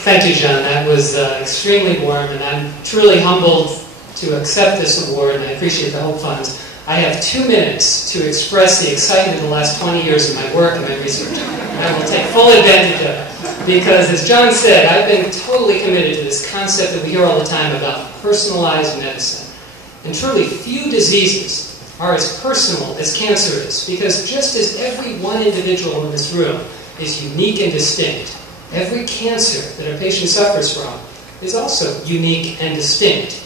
Thank you, John. That was extremely warm, and I'm truly humbled to accept this award, and I appreciate the Hope Funds. I have 2 minutes to express the excitement of the last 20 years of my work and my research. And I will take full advantage of it. Because, as John said, I've been totally committed to this concept that we hear all the time about personalized medicine. And truly, few diseases are as personal as cancer is. Because just as every one individual in this room is unique and distinct, every cancer that a patient suffers from is also unique and distinct.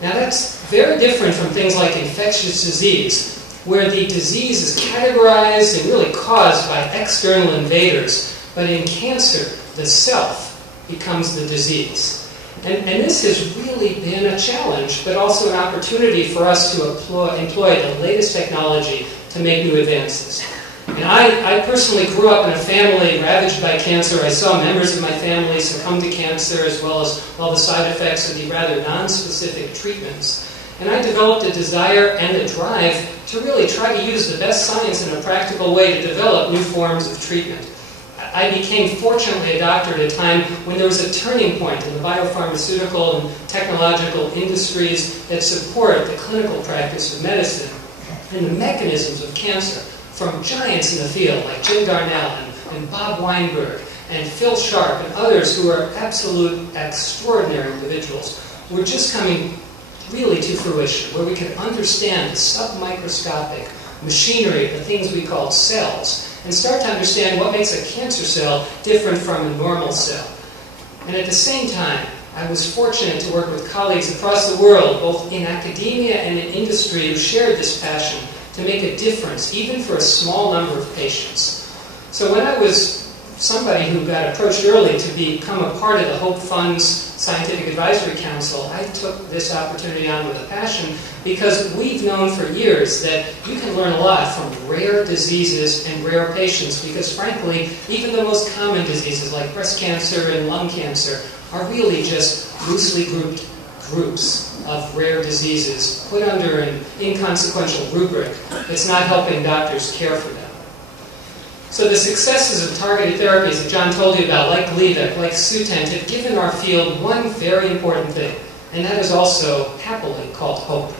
Now that's very different from things like infectious disease, where the disease is categorized and really caused by external invaders. But in cancer, the self becomes the disease. And this has really been a challenge, but also an opportunity for us to employ the latest technology to make new advances. And I personally grew up in a family ravaged by cancer. I saw members of my family succumb to cancer, as well as all the side effects of the rather non-specific treatments. And I developed a desire and a drive to really try to use the best science in a practical way to develop new forms of treatment. I became, fortunately, a doctor at a time when there was a turning point in the biopharmaceutical and technological industries that support the clinical practice of medicine and the mechanisms of cancer, from giants in the field like Jim Darnell and Bob Weinberg and Phil Sharp and others who are absolute extraordinary individuals. We're just coming really to fruition, where we can understand the submicroscopic machinery of the things we call cells and start to understand what makes a cancer cell different from a normal cell. And at the same time, I was fortunate to work with colleagues across the world, both in academia and in industry, who shared this passion to make a difference, even for a small number of patients. So when I was somebody who got approached early to become a part of the Hope Fund's Scientific Advisory Council, I took this opportunity on with a passion because we've known for years that you can learn a lot from rare diseases and rare patients because, frankly, even the most common diseases like breast cancer and lung cancer are really just loosely grouped groups of rare diseases put under an inconsequential rubric that's not helping doctors care for them. So the successes of targeted therapies that John told you about, like Gleevec, like Sutent, have given our field one very important thing, and that is also, happily, called hope.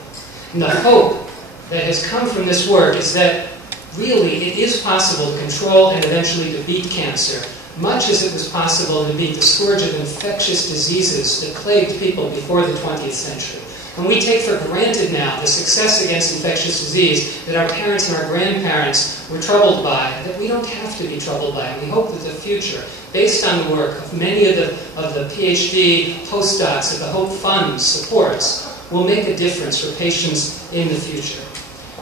And the hope that has come from this work is that really it is possible to control and eventually to beat cancer, much as it was possible to beat the scourge of infectious diseases that plagued people before the 20th century. And we take for granted now the success against infectious disease that our parents and our grandparents were troubled by, that we don't have to be troubled by. And we hope that the future, based on the work of many of the PhD postdocs that the Hope Fund supports, will make a difference for patients in the future.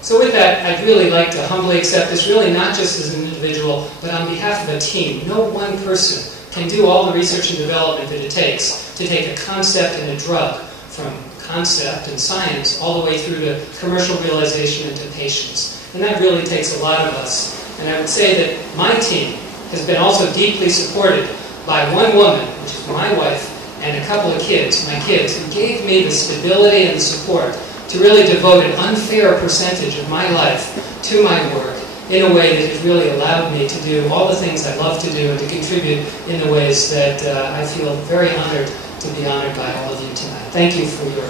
So with that, I'd really like to humbly accept this, really not just as an individual, but on behalf of a team. No one person can do all the research and development that it takes to take a concept and a drug from concept and science all the way through to commercial realization into patients. And that really takes a lot of us. And I would say that my team has been also deeply supported by one woman, which is my wife, and a couple of kids, my kids, who gave me the stability and the support to really devote an unfair percentage of my life to my work in a way that has really allowed me to do all the things I love to do and to contribute in the ways that I feel very honored to be honored by all of you tonight. Thank you for your